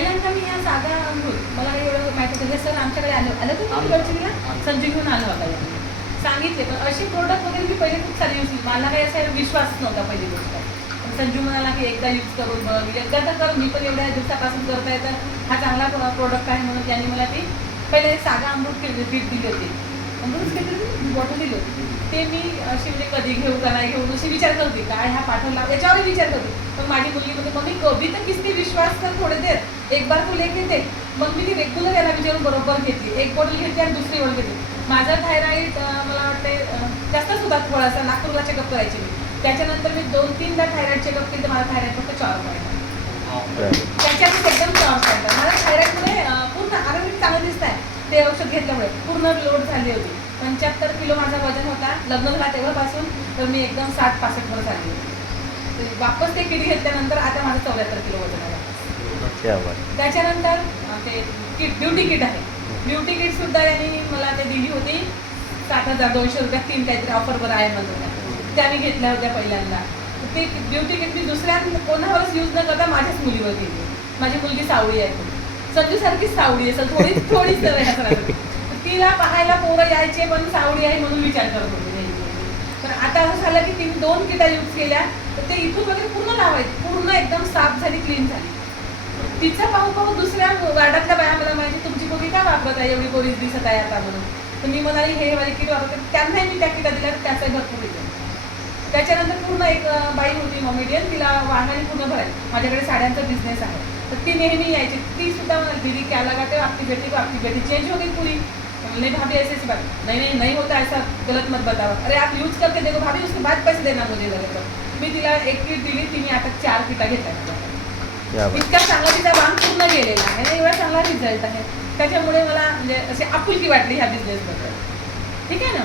पहिल्यांदा मी या साधा अमृत मला काही एवढं माहिती होतं. हे सर आमच्याकडे आलं तर तुम्ही गडचिरोलीला संजू घेऊन आला होता यांनी सांगितले. पण असे प्रोडक्ट वगैरे मी पहिले खूप सारे यूज मला काही असा विश्वास नव्हता पहिली गोष्ट. पण संजू म्हणाला की एकदा यूज करून बघ, एकदा तर कर, मी पण एवढ्या दिवसापासून करता येतं हा चांगला प्रोडक्ट आहे म्हणून त्यांनी मला ती पहिले साधा अमृत किट दिली होती. अमृत किट बॉटल दिली होती. ते मी अशी म्हणजे कधी घेऊ का नाही घेऊ अशी विचार करत होती. काय हा पाठवला याच्यावरही विचार करते. पण माझी मुलगी म्हणजे मम्मी कधी तर किसती विश्वास कर थोडे देर एक बार तू लेके दे. मग मी ती रेग्युलर याला विचारून बरोबर घेतली. एक बॉटल घेतली आणि दुसरी बॉटल घेतली. माझा थायरॉईड मला वाटते जास्तच होता थोडासा. नागपूरला चेकअप करायची मी. त्याच्यानंतर मी 2-3दा थायरॉईड चेकअप केलं तर मला थायरॉईड फक्त 4 पॉईंट. त्याच्यातच एकदम 4 पॉईंट. मला थायरॉईडमुळे पूर्ण आरोग्य चांगलं दिसत आहे. ते औषध घेतल्यामुळे पूर्ण लोड झाली होती. 75 किलो माझा वजन होता लग्न झाला तेव्हापासून. तर मी एकदम 60-65 वर झाली होती. वापस ते किट घेतल्यानंतर आता माझं 74 किलो वजन आहे. त्याच्यानंतर ते किट ब्युटी किट आहे. ब्युटी किट सुद्धा त्यांनी मला ते दिली होती 7,200 रुपयात 3 काहीतरी ऑफरवर आहे म्हणून त्या मी घेतल्या होत्या पहिल्यांदा. ते ब्युटी किट मी दुसऱ्या कोणावरच यूज न करता माझ्याच मुलीवर केली. माझी मुलगी सावळी आहे. संजूसारखीच सावळी आहे. थोडीच तर आहे. तिला पाहायला पोरं यायचे पण सावळी आहे म्हणून विचार करत होते. पण आता असं झालं की तिने 2 किटा यूज केल्या तर ते इथून वगैरे पूर्ण लावायचे. पूर्ण एकदम साफ झाली, क्लीन झाली. तिचा पाहू दुसऱ्या वार्डातल्या बाया मला म्हणायची तुमची पोरगी का वापरत आहे एवढी पोरीस दिसत आहे आता म्हणून. तर मी म्हणाली हे वाली किट वापरते. त्यांनाही मी त्या किटा दिल्या तर त्याचाही भरपूर येतो. त्याच्यानंतर पूर्ण एक बाई होती मॉमेडियन तिला वाहनाने पूर्ण भरायची. माझ्याकडे साड्यांचा बिझनेस आहे तर ती नेहमी यायची. ती सुद्धा म्हणाली दीदी क्या लगाते हो आपकी बेटी चेंज हो गई पूरी. नहीं भाभी ऐसे ऐसी बात नहीं होता ऐसा गलत मत बताओ. अरे आप यूज करके देखो भाभी उसके बाद पैसे देना मुझे लगे तो. मी तिला एक किट दिली. तिने आता 4 किटा घेतल्या. इतका चांगला तिचा वांग पूर्ण गेलेला आहे ना. एवढा चांगला रिझल्ट आहे. त्याच्यामुळे मला म्हणजे अशी आपुलकी वाटली ह्या बिझनेसबद्दल. ठीक आहे ना.